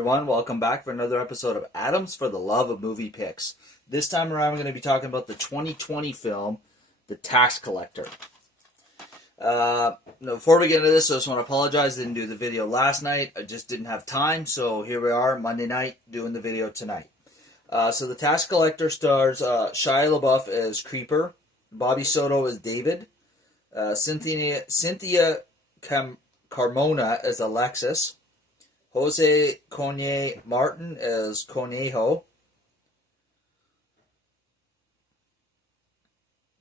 everyone. Welcome back for another episode of Adams for the Love of Movie Picks. This time around, we're going to be talking about the 2020 film, The Tax Collector. Before we get into this, I just want to apologize. I didn't do the video last night. I just didn't have time, so here we are, Monday night, doing the video tonight. So The Tax Collector stars Shia LaBeouf as Creeper, Bobby Soto as David, Cynthia Carmona as Alexis, Jose Cone Martin as Conejo,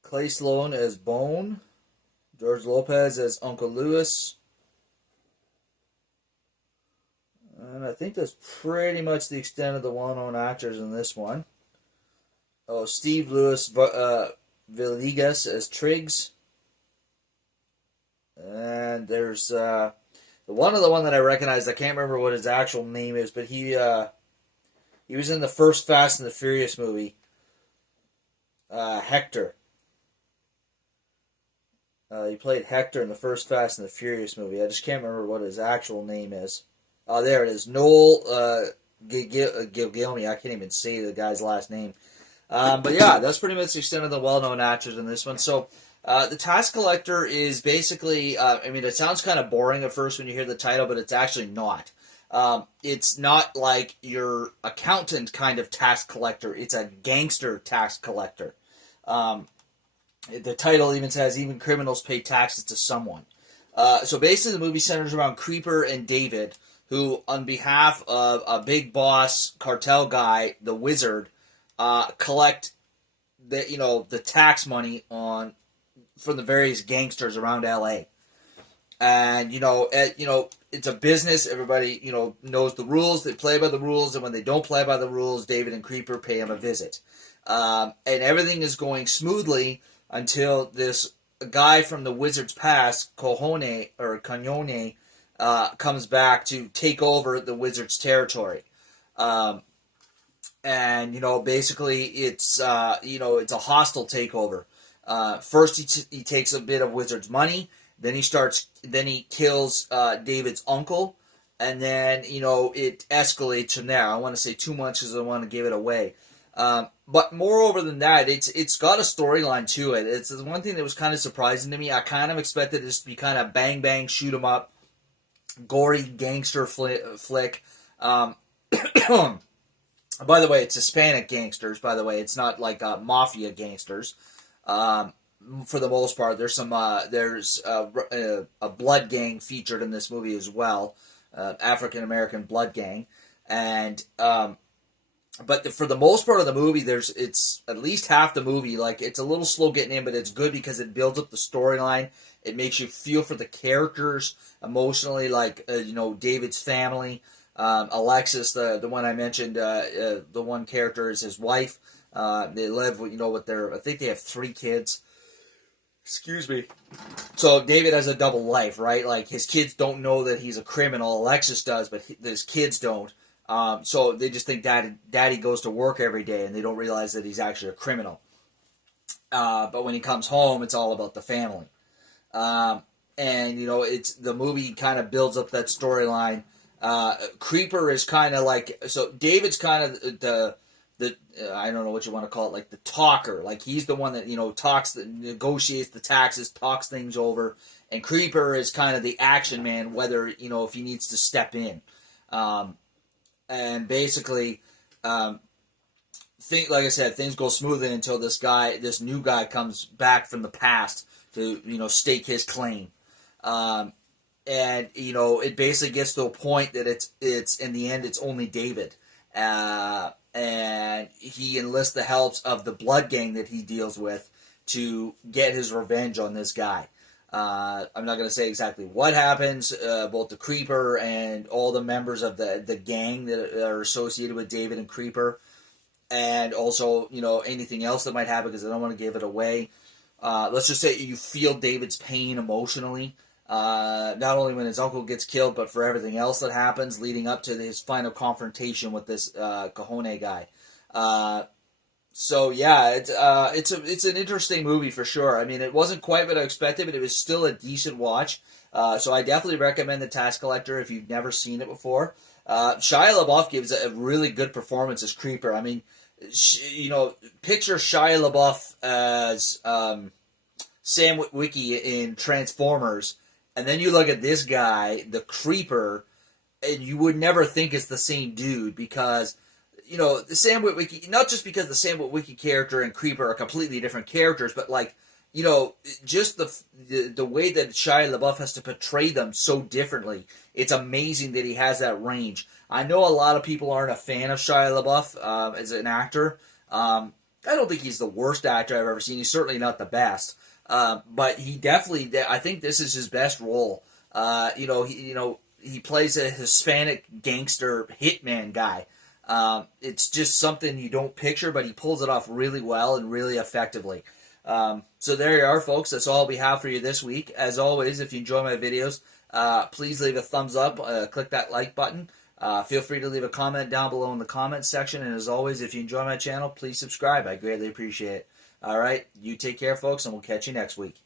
Clay Sloan as Bone, George Lopez as Uncle Lewis, and I think that's pretty much the extent of the well-known actors in this one. Oh, Steve Lewis Villegas as Triggs, and there's the one that I recognized. I can't remember what his actual name is, but he was in the first Fast and the Furious movie. Hector. He played Hector in the first Fast and the Furious movie. I just can't remember what his actual name is. Oh, there it is. Noel Gilgilmy. I can't even say the guy's last name. But yeah, that's pretty much the extent of the well-known actors in this one. So, The Tax Collector is basically, it sounds kind of boring at first when you hear the title, but it's actually not. It's not like your accountant kind of tax collector. It's a gangster tax collector. The title even says, even criminals pay taxes to someone. So basically the movie centers around Creeper and David, who, on behalf of a big boss cartel guy, the Wizard, collect the tax money from the various gangsters around LA. And it's a business. Everybody knows the rules. They play by the rules, and when they don't play by the rules, David and Creeper pay him a visit. And everything is going smoothly until this guy from the Wizard's past, Cagnone, comes back to take over the Wizard's territory. Basically it's a hostile takeover. First he takes a bit of Wizard's money, then he kills David's uncle, and then it escalates from there. I want to say too much because I want to give it away. But moreover than that, it's got a storyline to it. It's the one thing that was kind of surprising to me. I kind of expected this to be kind of bang bang, shoot 'em up, gory gangster flick. By the way, it's Hispanic gangsters. By the way, it's not like mafia gangsters. For the most part, there's a blood gang featured in this movie as well, African American blood gang, and but for the most part of the movie, it's at least half the movie. Like, it's a little slow getting in, but it's good because it builds up the storyline. It makes you feel for the characters emotionally, like David's family. Alexis, the one I mentioned, the one character is his wife. They live with I think they have 3 kids. Excuse me. So David has a double life, right? Like, his kids don't know that he's a criminal. Alexis does, but his kids don't. So they just think daddy goes to work every day, and they don't realize that he's actually a criminal. But when he comes home, it's all about the family. It's the movie kind of builds up that storyline. Creeper is kind of like, so David's kind of the I don't know what you want to call it, like the talker. Like, he's the one that talks, negotiates the taxes, talks things over, and Creeper is kind of the action man, whether if he needs to step in. And basically, like I said, things go smoothly until this new guy comes back from the past to stake his claim. It basically gets to a point that it's in the end it's only David, and he enlists the helps of the blood gang that he deals with to get his revenge on this guy. I'm not going to say exactly what happens. Both the Creeper and all the members of the gang that are associated with David and Creeper, and also anything else that might happen, because I don't want to give it away. Let's just say you feel David's pain emotionally, not only when his uncle gets killed, but for everything else that happens leading up to his final confrontation with this Cajone guy. So yeah, it's an interesting movie for sure. I mean, it wasn't quite what I expected, but it was still a decent watch. So I definitely recommend The Tax Collector if you've never seen it before. Shia LaBeouf gives a really good performance as Creeper. I mean, picture Shia LaBeouf as Sam Witwicky in Transformers, and then you look at this guy, the Creeper, and you would never think it's the same dude because, the Sam Witwicky, not just because the Sam Witwicky character and Creeper are completely different characters, but like, just the way that Shia LaBeouf has to portray them so differently. It's amazing that he has that range. I know a lot of people aren't a fan of Shia LaBeouf as an actor. I don't think he's the worst actor I've ever seen. He's certainly not the best. But he definitely, I think this is his best role. He plays a Hispanic gangster hitman guy. It's just something you don't picture, but he pulls it off really well and really effectively. So there you are, folks. That's all we have for you this week. As always, if you enjoy my videos, please leave a thumbs up, click that like button. Feel free to leave a comment down below in the comments section. And as always, if you enjoy my channel, please subscribe. I greatly appreciate it. All right, you take care, folks, and we'll catch you next week.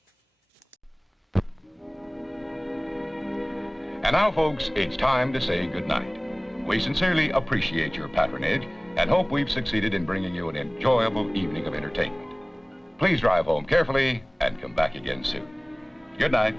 And now, folks, it's time to say goodnight. We sincerely appreciate your patronage and hope we've succeeded in bringing you an enjoyable evening of entertainment. Please drive home carefully and come back again soon. Good night.